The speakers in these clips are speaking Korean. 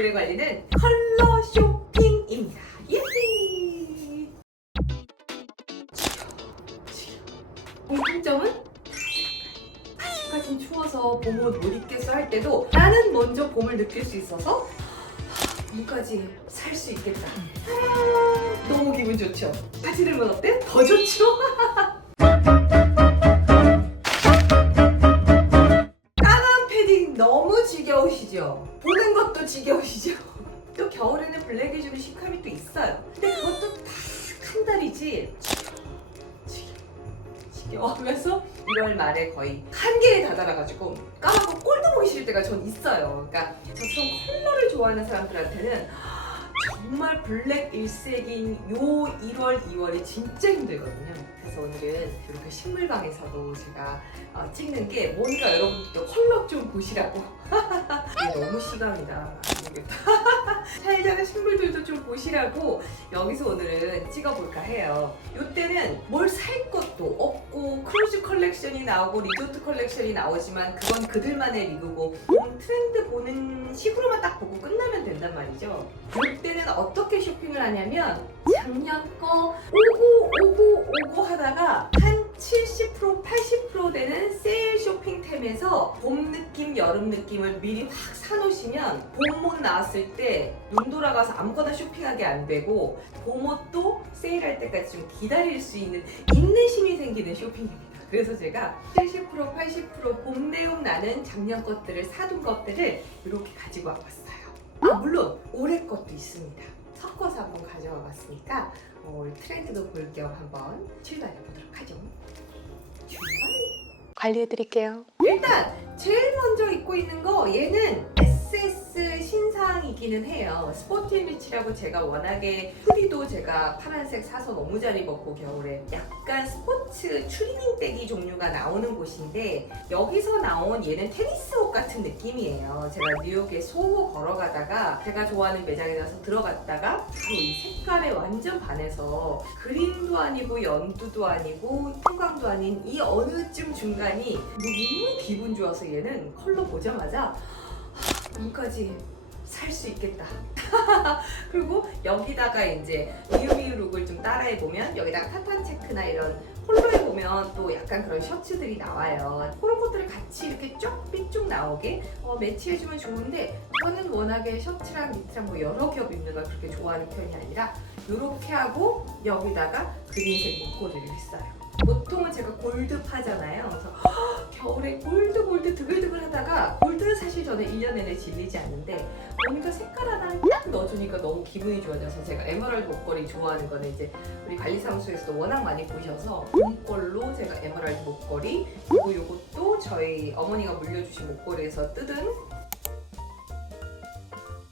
오늘의 관리는 컬러 있어요. 근데 그것도 딱 한 달이지. 지겨워. 지겨워하면서 1월 말에 거의 한계에 다다라가지고 까맣고 꼴도 보기 싫을 때가 전 있어요. 그러니까 저처럼 컬러를 좋아하는 사람들한테는 정말 블랙 일색인 요 1월, 2월이 진짜 힘들거든요. 그래서 오늘은 이렇게 식물방에서도 제가 어, 찍는 게 뭔가 여러분들도 컬러 좀 보시라고. 이거 너무 시감이다. 살자는 식물들도 좀 보시라고 여기서 오늘은 찍어볼까 해요. 이때는 뭘 살 것도 없고 크루즈 컬렉션이 나오고 리조트 컬렉션이 나오지만 그건 그들만의 리그고 음, 트렌드 보는 식으로만 딱 보고 끝나면 된단 말이죠. 이때는 어떻게 쇼핑을 하냐면 작년 거 오고 쇼핑템에서 봄 느낌 여름 느낌을 미리 확 사놓으시면 봄옷 나왔을 때 눈 돌아가서 아무거나 쇼핑하게 안 되고 봄옷도 세일할 때까지 좀 기다릴 수 있는 인내심이 생기는 쇼핑입니다. 그래서 제가 70% 80%봄 내용 나는 작년 것들을 사둔 것들을 이렇게 가지고 와봤어요. 아 물론 올해 것도 있습니다. 섞어서 한번 가져와 봤으니까 어, 올 트렌드도 볼 겸 한번 출발해 보도록 하죠. 출발! 관리해 드릴게요. 일단 제일 먼저 입고 있는 거 얘는 SS 신상이기는 해요. 스포티리치라고 제가 워낙에 후디도 제가 파란색 사서 너무 잘 입었고 겨울에 약간 스포츠 추리닝 백이 종류가 나오는 곳인데 여기서 나온 얘는 테니스 옷 같은 느낌이에요. 제가 뉴욕에 소호 걸어가다가 제가 좋아하는 매장에 가서 들어갔다가 바로 이 색깔에 완전 반해서 그림도 아니고 연두도 아니고 형광도 아닌 이 어느쯤 중간이 너무 기분 좋아서 얘는 컬러 보자마자 눈까지 살 수 있겠다. 그리고 여기다가 이제 미우미우 룩을 좀 따라해 보면 여기다가 타탄 체크나 이런 폴로에 보면 또 약간 그런 셔츠들이 나와요. 그런 것들을 같이 이렇게 쭉 삐쭉 나오게 어, 매치해주면 좋은데 저는 워낙에 셔츠랑 니트랑 뭐 여러 겹 입는 걸 그렇게 좋아하는 편이 아니라 이렇게 하고 여기다가 그린색 목걸이를 했어요. 보통은 제가 골드 파잖아요. 그래서 헉, 겨울에 골드 골드 드글드글 하다가 골드는 사실 저는 1년 내내 질리지 않는데 보니까 색깔 하나를 딱 넣어주니까 너무 기분이 좋아져서 제가 에메랄드 목걸이 좋아하는 거는 이제 우리 관리사무소에서도 워낙 많이 보셔서 봄걸로 제가 에메랄드 목걸이 그리고 이것도 저희 어머니가 물려주신 목걸이에서 뜯은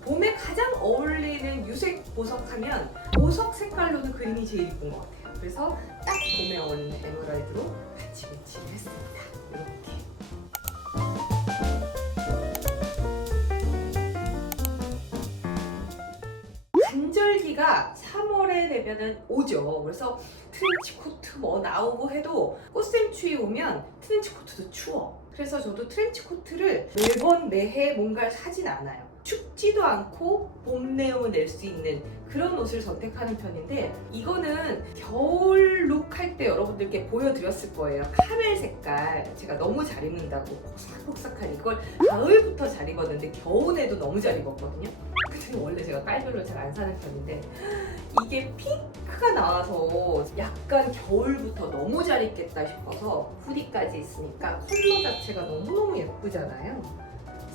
봄에 가장 어울리는 유색 보석하면 보석 색깔로는 그림이 제일 이쁜 것 같아요. 그래서 딱 봄에 어울리는 에메랄드로 같이 매치를 했습니다. 이렇게. 간절기가 3월에 되면은 오죠. 그래서 트렌치 코트 뭐 나오고 해도 꽃샘추위 오면 트렌치 코트도 추워. 그래서 저도 트렌치 코트를 매번 매해 뭔가를 사진 않아요. 춥지도 않고 봄 내용을 낼 수 있는 그런 옷을 선택하는 편인데 이거는 겨울 룩 할 때 여러분들께 보여드렸을 거예요. 카멜 색깔 제가 너무 잘 입는다고 폭삭폭삭한 이걸 가을부터 잘 입었는데 겨울에도 너무 잘 입었거든요. 근데 원래 제가 깔별로 잘 안 사는 편인데 이게 핑크가 나와서 약간 겨울부터 너무 잘 입겠다 싶어서 후디까지 있으니까 컬러 자체가 너무너무 예쁘잖아요.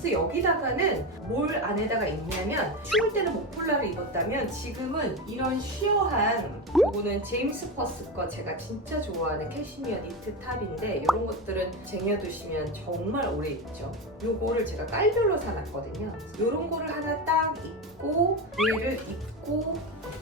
그래서 여기다가는 뭘 안에다가 입냐면 추울 때는 목폴라를 입었다면 지금은 이런 쉬어한 요거는 제임스 퍼스 거 제가 진짜 좋아하는 캐시미어 니트 탑인데 이런 것들은 쟁여두시면 정말 오래 입죠. 요거를 제가 깔별로 사놨거든요. 요런 거를 하나 딱 입고 얘를 입고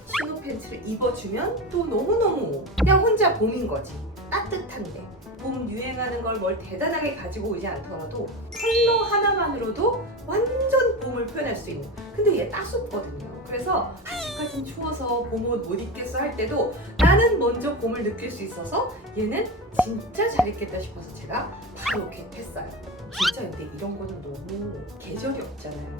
치노 팬츠를 입어주면 또 너무너무 그냥 혼자 봄인 거지. 따뜻한데. 봄 유행하는 걸 뭘 대단하게 가지고 오지 않더라도 컬러 하나만으로도 완전 봄을 표현할 수 있는. 근데 얘 따숩거든요. 그래서 아직까진 추워서 봄옷 못 입겠어 할 때도 나는 먼저 봄을 느낄 수 있어서 얘는 진짜 잘 입겠다 싶어서 제가 바로 겟했어요. 진짜 근데 이런 거는 너무 계절이 없잖아요.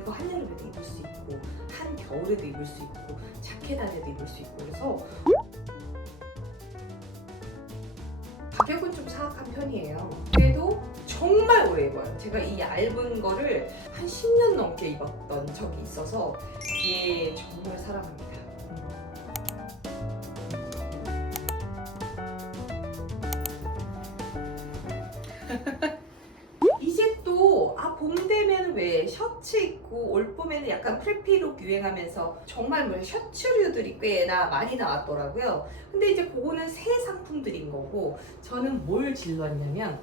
이거 한여름에도 입을 수 있고 한 겨울에도 입을 수 있고 자켓 안에도 입을 수 있고 그래서 가격은 좀 사악한 편이에요. 그래도 정말 오래 입어요. 제가 이 얇은 거를 한 10년 넘게 입었던 적이 있어서 얘 정말 사랑합니다. 이제 또, 아, 봄 되면 왜 셔츠 올 봄에는 약간 프레피룩 유행하면서 정말 뭐 셔츠류들이 꽤나 많이 나왔더라고요. 근데 이제 그거는 새 상품들인 거고, 저는 뭘 질렀냐면,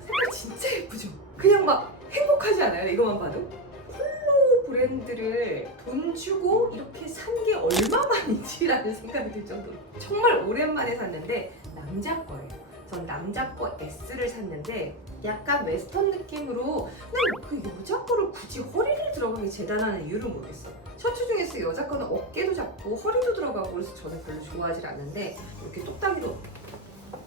색깔 진짜 예쁘죠? 그냥 막 행복하지 않아요? 이거만 봐도? 폴로 브랜드를 돈 주고 이렇게 산 게 얼마만이지라는 생각이 들 정도로 정말 오랜만에 샀는데 남자 거예요. 전 남자 거 S를 샀는데 약간 웨스턴 느낌으로 그냥 그 여자 거를 굳이 허리를 들어가게 재단하는 이유를 모르겠어. 셔츠 중에서 여자 거는 어깨도 잡고 허리도 들어가고 그래서 저는 별로 좋아하지 않는데 이렇게 똑딱이로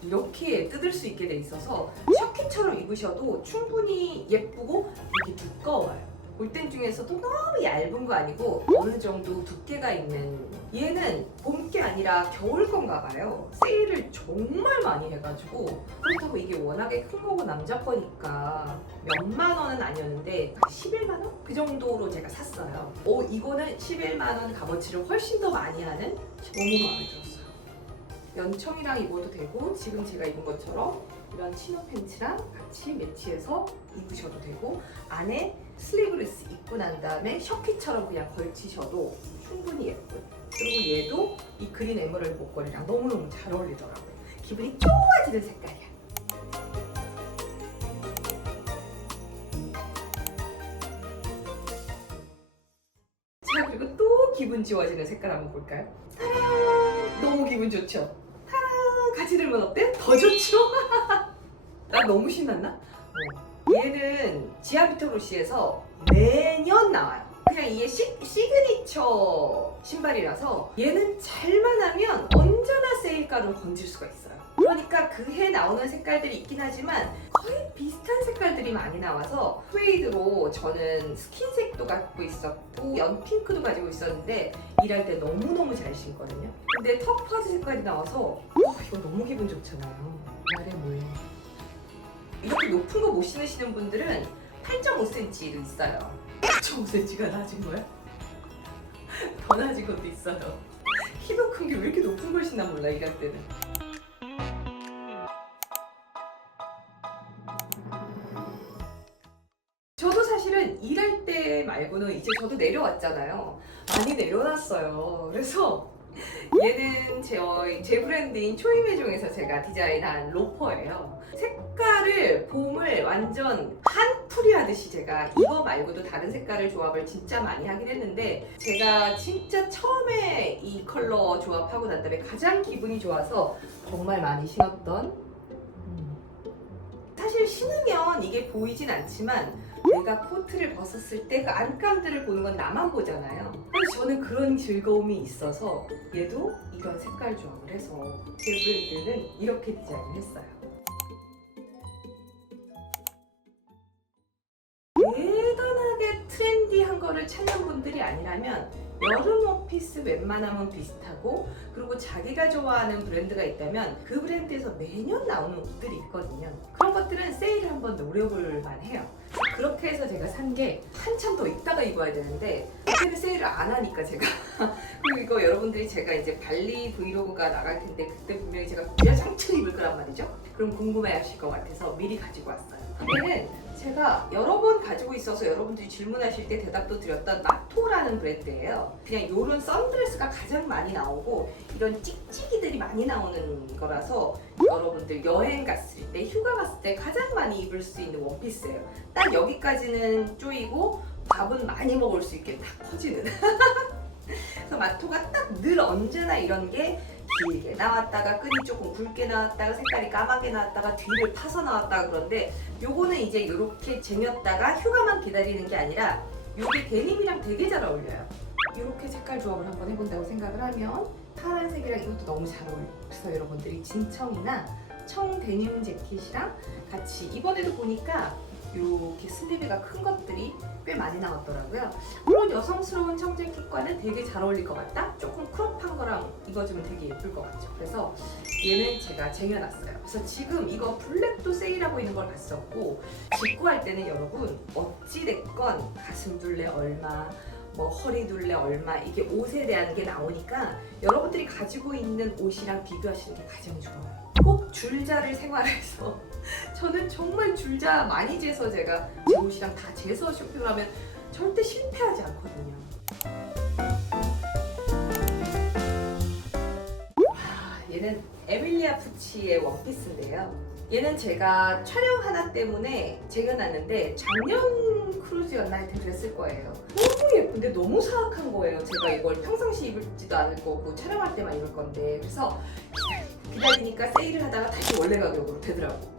이렇게 뜯을 수 있게 돼 있어서 셔츠처럼 입으셔도 충분히 예쁘고 되게 두꺼워요. 볼땐 중에서도 너무 얇은 거 아니고 어느 정도 두께가 있는 얘는 봄게 아니라 겨울 건가 봐요. 세일을 정말 많이 해가지고 그렇다고 이게 워낙에 큰 거고 남자 거니까 몇만 원은 아니었는데 11만 원? 그 정도로 제가 샀어요. 오 이거는 11만 원 값어치를 훨씬 더 많이 하는 너무 마음에 들었어요. 연청이랑 입어도 되고 지금 제가 입은 것처럼 이런 치노 팬츠랑 같이 매치해서 입으셔도 되고 안에 슬리브레스 입고 난 다음에 셔츠처럼 그냥 걸치셔도 충분히 예쁜. 그리고 얘도 이 그린 에메랄드 목걸이랑 너무너무 잘 어울리더라고요. 기분이 좋아지는 색깔이야. 자 그리고 또 기분 좋아지는 색깔 한번 볼까요? 타란 너무 기분 좋죠? 타란 같이 들면 어때? 더 좋죠? 나 너무 신났나? 어. 얘는 지아비토로시에서 매년 나와요. 그냥 이게 시, 시그니처 신발이라서 얘는 잘만 하면 언제나 세일가로 건질 수가 있어요. 그러니까 그 해 나오는 색깔들이 있긴 하지만 거의 비슷한 색깔들이 많이 나와서 스웨이드로 저는 스킨색도 갖고 있었고 연핑크도 가지고 있었는데 일할 때 너무너무 잘 신거든요. 근데 터프하드 색깔이 나와서 어, 이거 너무 기분 좋잖아요. 말해 뭐해. 이렇게 높은 거 못 신으시는 분들은 8.5cm도 있어요. 8.5cm가 낮은 거야? 더 낮은 것도 있어요. 키도 큰 게 왜 이렇게 높은 걸 신나 몰라 일할 때는. 말고는 이제 저도 내려왔잖아요. 많이 내려놨어요. 그래서 얘는 제, 제 브랜드인 초이메종에서 제가 디자인한 로퍼예요. 색깔을 봄을 완전 한풀이 하듯이 제가 이거 말고도 다른 색깔을 조합을 진짜 많이 하긴 했는데 제가 진짜 처음에 이 컬러 조합하고 난 다음에 가장 기분이 좋아서 정말 많이 신었던 음. 사실 신으면 이게 보이진 않지만 내가 코트를 벗었을 때 그 안감들을 보는 건 나만 보잖아요. 그래서 저는 그런 즐거움이 있어서 얘도 이런 색깔 조합을 해서 제 브랜드는 이렇게 디자인을 했어요. 대단하게 트렌디한 거를 찾는 분들이 아니라면 여름 원피스 웬만하면 비슷하고 그리고 자기가 좋아하는 브랜드가 있다면 그 브랜드에서 매년 나오는 옷들이 있거든요. 그런 것들은 세일을 한번 노려볼 만해요. 그렇게 해서 제가 산 게 한참 더 있다가 입어야 되는데 그때는 세일을 안 하니까 제가 그리고 이거 여러분들이 제가 이제 발리 브이로그가 나갈 텐데 그때 분명히 제가 야장창 입을 거란 말이죠. 그럼 궁금해 하실 것 같아서 미리 가지고 왔어요. 얘는 제가 여러 번 가지고 있어서 여러분들이 질문하실 때 대답도 드렸던 마토라는 브랜드예요. 그냥 이런 선드레스가 가장 많이 나오고 이런 찍찍이들이 많이 나오는 거라서 여러분들 여행 갔을 때 휴가 갔을 때 가장 많이 입을 수 있는 원피스예요. 딱 여기까지는 쪼이고 밥은 많이 먹을 수 있게 딱 퍼지는. 그래서 마토가 딱 늘 언제나 이런 게 길게 나왔다가 끈이 조금 굵게 나왔다가 색깔이 까맣게 나왔다가 뒤를 파서 나왔다가 그런데 요거는 이제 이렇게 쟁였다가 휴가만 기다리는 게 아니라 요게 데님이랑 되게 잘 어울려요. 이렇게 색깔 조합을 한번 해본다고 생각을 하면 파란색이랑 이것도 너무 잘 어울려요. 그래서 여러분들이 진청이나 청 데님 재킷이랑 같이 이번에도 보니까 이렇게 슬리브가 큰 것들이 꽤 많이 나왔더라고요. 물론 여성스러운 청재킷과는 되게 잘 어울릴 것 같다. 조금 크롭한 거랑 입어주면 되게 예쁠 것 같죠. 그래서 얘는 제가 쟁여놨어요. 그래서 지금 이거 블랙도 세일하고 있는 걸 봤었고 직구할 때는 여러분 어찌됐건 가슴 둘레 얼마 뭐 허리 둘레 얼마 이게 옷에 대한 게 나오니까 여러분들이 가지고 있는 옷이랑 비교하시는 게 가장 좋아요. 꼭 줄자를 생활해서 저는 정말 줄자 많이 재서 제가 제 옷이랑 다 재서 쇼핑을 하면 절대 실패하지 않거든요. 아, 얘는 에밀리아 푸치의 원피스인데요. 얘는 제가 촬영 하나 때문에 쟁여놨는데 작년 크루즈였나 하여튼 그랬을 거예요. 예쁜데 너무 사악한 거예요. 제가 이걸 평상시 입을지도 않을 거고 촬영할 때만 입을 건데 그래서 기다리니까 세일을 하다가 다시 원래 가격으로 되더라고.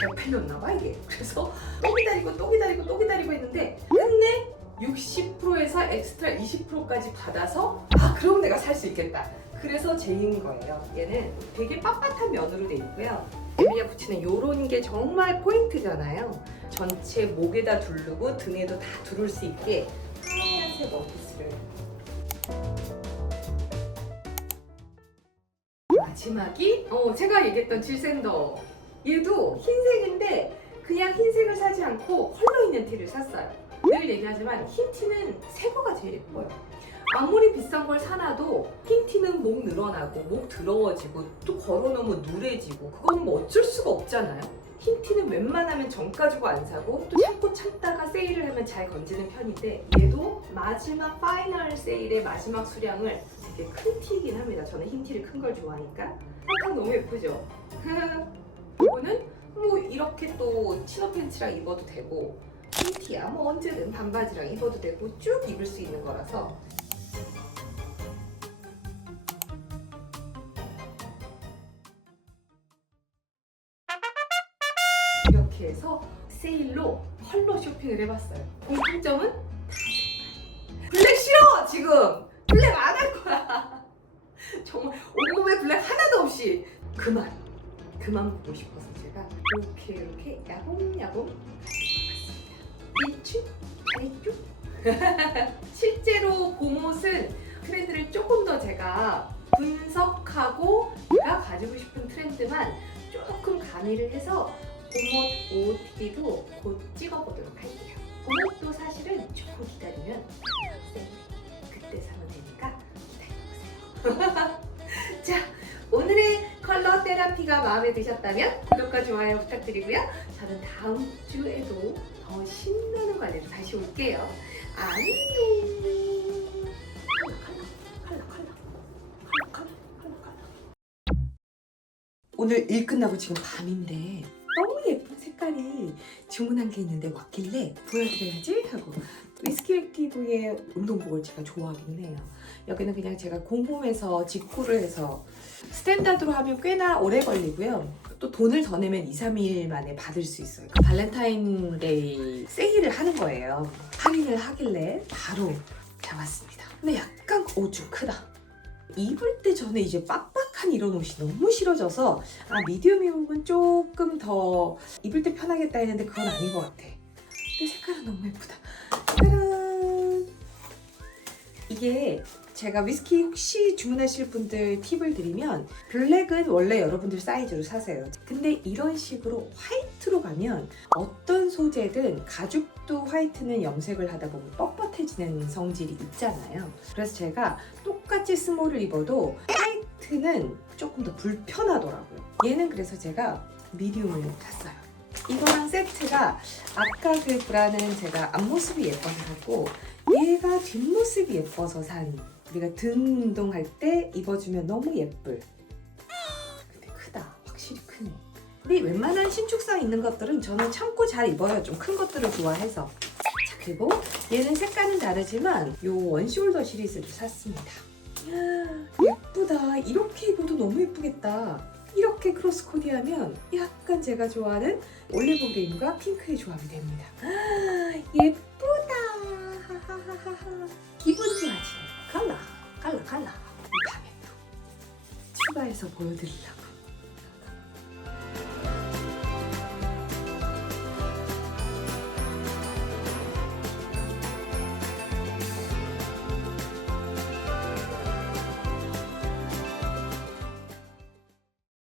잘 팔렸나 봐 이게. 그래서 또 기다리고 또 기다리고 또 기다리고 했는데 끝내 60%에서 엑스트라 20%까지 받아서 아 그럼 내가 살 수 있겠다. 그래서 제인 거예요. 얘는 되게 빳빳한 면으로 돼 있고요. 에밀리아 부치는 요런 게 정말 포인트잖아요. 전체 목에다 두르고 등에도 다 두를 수 있게 하얀색 원피스를 마지막이 어 제가 얘기했던 질샌더 얘도 흰색인데 그냥 흰색을 사지 않고 컬러 있는 티를 샀어요. 늘 얘기하지만 흰 티는 새거가 제일 예뻐요. 아무리 비싼 걸 사놔도 흰 티는 목 늘어나고 목 더러워지고 또 걸어놓으면 누래지고 그거는 뭐 어쩔 수가 없잖아요. 흰 티는 웬만하면 정가 주고 안 사고 또 참고 참다가 세일을 하면 잘 건지는 편인데 얘도 마지막 파이널 세일의 마지막 수량을 되게 큰 티이긴 합니다. 저는 흰 티를 큰 걸 좋아하니까 항상 너무 예쁘죠? 이거는 뭐 이렇게 또 치노 팬츠랑 입어도 되고 흰 티야 뭐 언제든 반바지랑 입어도 되고 쭉 입을 수 있는 거라서 해봤어요. 공통점은. 블랙 싫어 지금 블랙 안 할 거야. 정말 온몸에 블랙 하나도 없이 그만 그만 보고 싶어서 제가 이렇게 이렇게 야봉야봉 가지고 와봤습니다. 일주 잘했죠? 실제로 봄옷은 트렌드를 조금 더 제가 분석하고 내가 가지고 싶은 트렌드만 조금 가미를 해서 봄옷 OOTD도 곧 찍어보도록 할게요. 봄옷도 사실은 조금 기다리면 네, 그때 사면 되니까 기다려보세요. 자, 오늘의 컬러 테라피가 마음에 드셨다면 구독과 좋아요 부탁드리고요. 저는 다음 주에도 더 신나는 관리로 다시 올게요. 안녕. 오늘 일 끝나고 지금 밤인데 색깔이 주문한 게 있는데 왔길래 보여드려야지 하고 위스키 액티브의 운동복을 제가 좋아하긴 해요. 여기는 그냥 제가 공홈에서 직구를 해서 스탠다드로 하면 꽤나 오래 걸리고요. 또 돈을 더 내면 2, 3일 만에 받을 수 있어요. 그 발렌타인데이 세일을 하는 거예요. 할인을 하길래 바로 잡았습니다. 근데 약간 옷좀 크다. 입을 때 저는 이제 빡빡한 이런 옷이 너무 싫어져서 아 미디엄 입으면 조금 더 입을 때 편하겠다 했는데 그건 아닌 것 같아. 근데 색깔은 너무 예쁘다. 짜란! 이게 제가 위스키 혹시 주문하실 분들 팁을 드리면 블랙은 원래 여러분들 사이즈로 사세요. 근데 이런 식으로 화이트로 가면 어떤 소재든 가죽도 화이트는 염색을 하다 보면 뻣뻣해지는 성질이 있잖아요. 그래서 제가 똑같이 스몰을 입어도 화이트는 조금 더 불편하더라고요. 얘는 그래서 제가 미디움을 샀어요. 이거랑 세트가 아까 그 브라는 제가 앞모습이 예뻐서 샀고 얘가 뒷모습이 예뻐서 산 우리가 등 운동할 때 입어주면 너무 예쁠. 근데 크다. 확실히 크네. 근데 웬만한 신축성 있는 것들은 저는 참고 잘 입어요. 좀 큰 것들을 좋아해서. 자 그리고 얘는 색깔은 다르지만 요 원숄더 시리즈를 샀습니다. 예쁘다. 이렇게 입어도 너무 예쁘겠다. 이렇게 크로스 코디하면 약간 제가 좋아하는 올리브 그린과 핑크의 조합이 됩니다. 아, 예쁘다. 기분 좋아지네 갈라 갈라 갈라. 또 추가해서 보여드리려고